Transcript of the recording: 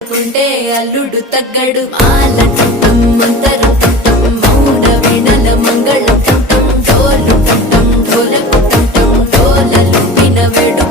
కుంటే అల్లుడు తగ్గడు మాల చుట్టం మంతరు చుట్టం మౌన వీణల మంగళ చుట్టం డోలు చుట్టం డోలకు చుట్టం డోలలు విన వేడు